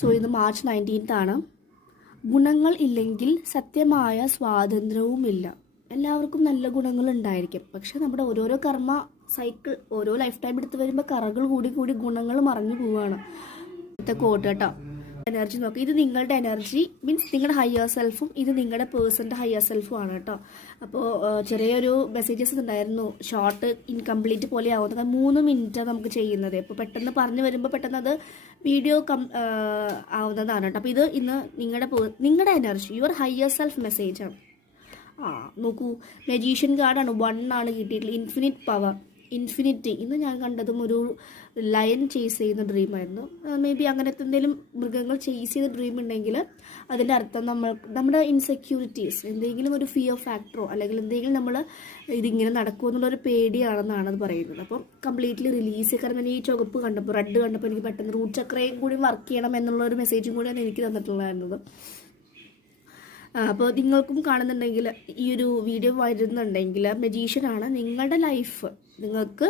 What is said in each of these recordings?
So ഇത് March 19 ആണ്. ഗുണങ്ങൾ ഇല്ലെങ്കിൽ സത്യമായ സ്വാതന്ത്ര്യവുമില്ല. എല്ലാവർക്കും നല്ല ഗുണങ്ങൾ ഉണ്ടായിരിക്കും, പക്ഷെ നമ്മുടെ ഓരോരോ കർമ്മ സൈക്കിൾ ഓരോ ലൈഫ് ടൈം എടുത്ത് വരുമ്പോൾ കറകൾ കൂടി കൂടി ഗുണങ്ങൾ മറഞ്ഞു പോവുകയാണ്. ഇന്നത്തെ കോട്ട് കേട്ടോ. എനർജി നോക്കുക. ഇത് നിങ്ങളുടെ എനർജി മീൻസ് നിങ്ങളുടെ ഹയർ സെൽഫും ഇത് നിങ്ങളുടെ പേഴ്സൻ്റെ ഹയർ സെൽഫും ആണ് കേട്ടോ. അപ്പോൾ ചെറിയൊരു മെസ്സേജസ് ഉണ്ടായിരുന്നു, ഷോർട്ട് ഇൻകംപ്ലീറ്റ് പോലെ ആവുന്നത്. 3 മിനിറ്റ് നമുക്ക് ചെയ്യുന്നത്. ഇപ്പോൾ പെട്ടെന്ന് പറഞ്ഞു വരുമ്പോൾ പെട്ടെന്ന് അത് വീഡിയോ ആവുന്നതാണ് കേട്ടോ. അപ്പോൾ ഇത് ഇന്ന് നിങ്ങളുടെ എനർജി യുവർ ഹയർ സെൽഫ് മെസ്സേജാണ്. നോക്കൂ, മെജീഷ്യൻ കാർഡാണ്. 1 ആണ് കിട്ടിയിട്ടുള്ളത്. Infinite power, infinity. ഇന്ന് ഞാൻ കണ്ടതും ഒരു ലയൺ ചേസ് ചെയ്യുന്ന ഡ്രീമായിരുന്നു. മേ ബി അങ്ങനത്തെ എന്തെങ്കിലും മൃഗങ്ങൾ ചേസ് ചെയ്ത ഡ്രീം ഉണ്ടെങ്കിൽ അതിൻ്റെ അർത്ഥം നമ്മുടെ ഇൻസെക്യൂരിറ്റീസ്, എന്തെങ്കിലും ഒരു ഫിയർ ഫാക്ടറോ അല്ലെങ്കിൽ എന്തെങ്കിലും നമ്മൾ ഇതിങ്ങനെ നടക്കുമോ എന്നുള്ളൊരു പേടിയാണെന്നാണ് അത് പറയുന്നത്. അപ്പം കംപ്ലീറ്റ്ലി റിലീസ്. കാരണം ഈ ചുവപ്പ് കണ്ടപ്പോൾ, റെഡ് കണ്ടപ്പോൾ എനിക്ക് പെട്ടെന്ന് റൂട്ട് ചക്രയും കൂടി വർക്ക് ചെയ്യണം എന്നുള്ളൊരു മെസ്സേജും കൂടിയാണ് എനിക്ക് തന്നിട്ടുണ്ടായിരുന്നത്. അപ്പോൾ നിങ്ങൾക്കും കാണുന്നുണ്ടെങ്കിൽ ഈ ഒരു വീഡിയോ വരുന്നുണ്ടെങ്കിൽ മെജീഷ്യനാണ്. നിങ്ങളുടെ ലൈഫ് നിങ്ങൾക്ക്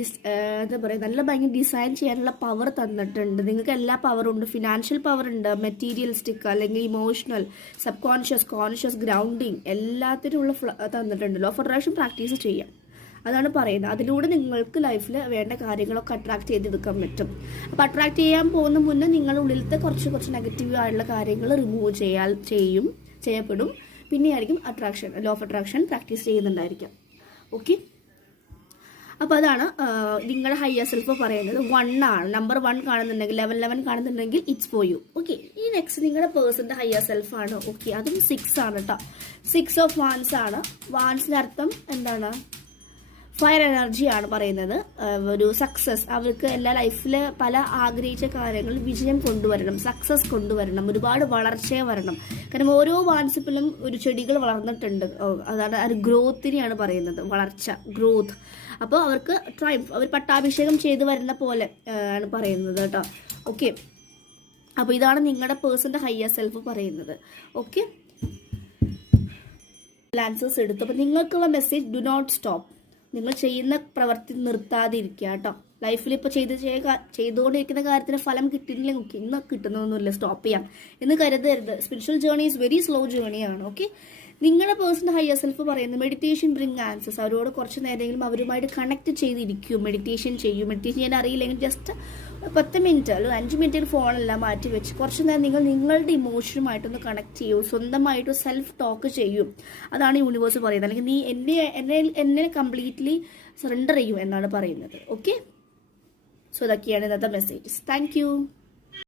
എന്താ പറയുക, നല്ല ഭയങ്കര ഡിസൈൻ ചെയ്യാനുള്ള പവർ തന്നിട്ടുണ്ട്. നിങ്ങൾക്ക് എല്ലാ പവറും ഉണ്ട്. ഫിനാൻഷ്യൽ പവർ ഉണ്ട്, മെറ്റീരിയലിസ്റ്റിക് അല്ലെങ്കിൽ emotional, subconscious, conscious, grounding എല്ലാത്തിനുള്ള തന്നിട്ടുണ്ട്. ലോ ഓഫ് അട്രാക്ഷൻ പ്രാക്ടീസ് ചെയ്യാം, അതാണ് പറയുന്നത്. അതിലൂടെ നിങ്ങൾക്ക് ലൈഫിൽ വേണ്ട കാര്യങ്ങളൊക്കെ അട്രാക്ട് ചെയ്തെടുക്കാൻ പറ്റും. അപ്പോൾ അട്രാക്ട് ചെയ്യാൻ പോകുന്ന മുന്നേ നിങ്ങളുടെ ഉള്ളിലത്തെ കുറച്ച് നെഗറ്റീവ് ആയിട്ടുള്ള കാര്യങ്ങൾ റിമൂവ് ചെയ്യപ്പെടും. പിന്നെയായിരിക്കും attraction, law of attraction practice ചെയ്യുന്നുണ്ടായിരിക്കാം. ഓക്കെ, അപ്പോൾ അതാണ് നിങ്ങളുടെ ഹയർ സെൽഫ് പറയുന്നത്. 1 ആണ്. നമ്പർ 1 കാണുന്നുണ്ടെങ്കിൽ, 11 കാണുന്നുണ്ടെങ്കിൽ ഇറ്റ്സ് ഫോർ യു. ഓക്കെ, ഈ നെക്സ്റ്റ് നിങ്ങളുടെ പേഴ്സൻ്റെ ഹയർ സെൽഫാണ്. ഓക്കെ, അതും 6 ആണ് കേട്ടോ. 6 ഓഫ് വാൻസ് ആണ്. വാൻസിൻ്റെ അർത്ഥം എന്താണ്? ഫയർ എനർജിയാണ് പറയുന്നത്. ഒരു സക്സസ്, അവർക്ക് എല്ലാ ലൈഫിൽ പല ആഗ്രഹിച്ച കാര്യങ്ങളിൽ വിജയം കൊണ്ടുവരണം, സക്സസ് കൊണ്ടുവരണം, ഒരുപാട് വളർച്ചയെ വരണം. കാരണം ഓരോ വാൻസിപ്പിലും ഒരു ചെടികൾ വളർന്നിട്ടുണ്ട്. അതാണ് ഒരു ഗ്രോത്തിനെയാണ് പറയുന്നത്, വളർച്ച, ഗ്രോത്ത്. അപ്പോൾ അവർക്ക് ട്രൈംഫ്, അവർ പട്ടാഭിഷേകം ചെയ്ത് വരുന്ന പോലെ ആണ് പറയുന്നത് കേട്ടോ. ഓക്കെ, അപ്പോൾ ഇതാണ് നിങ്ങളുടെ പേഴ്സൻ്റെ ഹയർ സെൽഫ് പറയുന്നത്. ഓക്കെ, ആൻസേഴ്സ് എടുത്തു. അപ്പോൾ നിങ്ങൾക്കുള്ള മെസ്സേജ്, ഡു നോട്ട് സ്റ്റോപ്പ്. നിങ്ങൾ ചെയ്യുന്ന പ്രവൃത്തി നിർത്താതിരിക്കുക കേട്ടോ. ലൈഫിൽ ഇപ്പോൾ ചെയ്തുകൊണ്ടിരിക്കുന്ന കാര്യത്തിന് ഫലം കിട്ടിയില്ലെങ്കിൽ ഇന്ന് കിട്ടുന്നതൊന്നുമില്ല, സ്റ്റോപ്പ് ചെയ്യാം എന്ന് കരുതരുത്. Spiritual journey is very slow ജേർണിയാണ്. ഓക്കെ, നിങ്ങളുടെ പേഴ്സണൽ ഹയർ സെൽഫ് പറയുന്നത് മെഡിറ്റേഷൻ ബ്രിങ് ആൻസേഴ്സ്. അവരോട് കുറച്ച് നേരമെങ്കിലും അവരുമായിട്ട് കണക്ട് ചെയ്തിരിക്കും, മെഡിറ്റേഷൻ ചെയ്യും. മെഡിറ്റേഷൻ ചെയ്യാൻ അറിയില്ലെങ്കിൽ ജസ്റ്റ് 10 മിനിറ്റ് അല്ലെങ്കിൽ 5 മിനിറ്റ് ഫോണെല്ലാം മാറ്റി വെച്ച് കുറച്ച് നേരം നിങ്ങളുടെ ഇമോഷനുമായിട്ടൊന്ന് കണക്ട് ചെയ്യൂ, സ്വന്തമായിട്ട് സെൽഫ് ടോക്ക് ചെയ്യും. അതാണ് യൂണിവേഴ്സ് പറയുന്നത്. അല്ലെങ്കിൽ നീ എന്നെ കംപ്ലീറ്റ്ലി സറണ്ടർ ചെയ്യൂ എന്നാണ് പറയുന്നത്. ഓക്കെ, സോ ഇതൊക്കെയാണ് ഇന്നത്തെ മെസ്സേജസ്. Thank you.